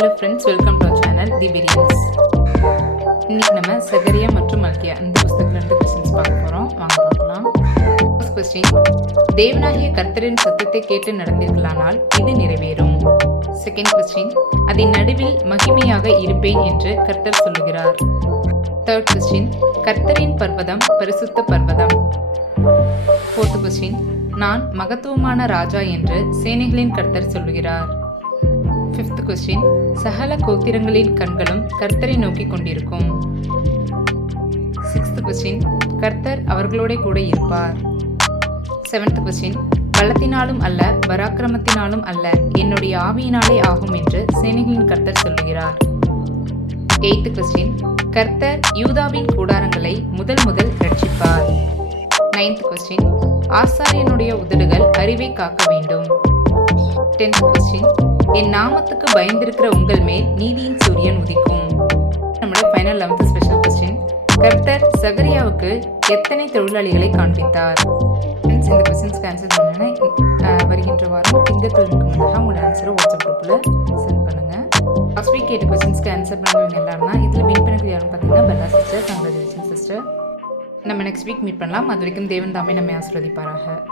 Hello friends, welcome to our channel the Priyans. இன்னைக்கு நம்ம சகரியா மற்றும் மல்கியா இந்த புத்தகத்துல 2 கொஸ்டின்ஸ் பார்க்க போறோம். வாங்க பார்க்கலாம். ஃபர்ஸ்ட் கொஸ்டின், தேவனாகிய கர்த்தரின் சத்தத்தை கேட்டு நடந்தீர்களானால் இது நிறைவேறும். செகண்ட் கொஸ்டின், அதன் நடுவில் மகிமையாக இருப்பேன் என்று கர்த்தர் சொல்லுகிறார். தேர்ட் கொஸ்டின், கர்த்தரின் பர்வதம் பரிசுத்த பர்வதம். ஃபோர்த் கொஸ்டின், நான் மகத்துவமான ராஜா என்று சேனைகளின் கர்த்தர் சொல்லுகிறார். ஃபிஃப்த் கொஸ்டின், சகல கோத்திரங்களின் கண்களும் கர்த்தரை நோக்கி கொண்டிருக்கும். சிக்ஸ்த் கொஸ்டின், கர்த்தர் அவர்களோட கூட இருப்பார். செவன்த் கொஸ்டின், பலத்தினாலும் அல்ல பராக்கிரமத்தினாலும் அல்ல என்னுடைய ஆவியினாலே ஆகும் என்று சேனைகளின் கர்த்தர் சொல்லுகிறார். எய்த் கொஸ்டின், கர்த்தர் யூதாவின் கூடாரங்களை முதல் ரட்சிப்பார். நைன்த் கொஸ்டின், ஆசாரியனுடைய உதடுகள் அறிவை காக்க வேண்டும். 10th கொஸ்டின், என் நாமத்துக்கு பயந்திருக்கிற உங்கள் மேல் நீதியின் சூரியன் உதிக்கும். நம்மளுடைய ஃபைனல் 11th ஸ்பெஷல் கொஸ்டின், கர்த்தர் சகரியாவுக்கு எத்தனை தொழிலாளிகளை காண்பித்தார்? இந்த கொஸ்டின்ஸ்க்கு ஆன்சர் பண்ணீங்கன்னா வருகின்ற வாரம் திங்கட்கிழமைக்கு முன்னாக உங்களோட ஆன்சரை வாட்ஸ்அப் குரூப்பில் சென்ட் பண்ணுங்கள். லாஸ்ட் வீக் கேட்ட கொஸ்டின்ஸ்க்கு ஆன்சர் பண்ணுறவங்க எல்லாருனா இதில் வின் பண்ணது யாருன்னு பார்த்தீங்கன்னா பெல்லா சிஸ்டர். Congratulation sister. நம்ம நெக்ஸ்ட் வீக் மீட் பண்ணலாம். அது வரைக்கும் தேவன் தாமே நம்மை ஆசீர்வதிப்பாராக.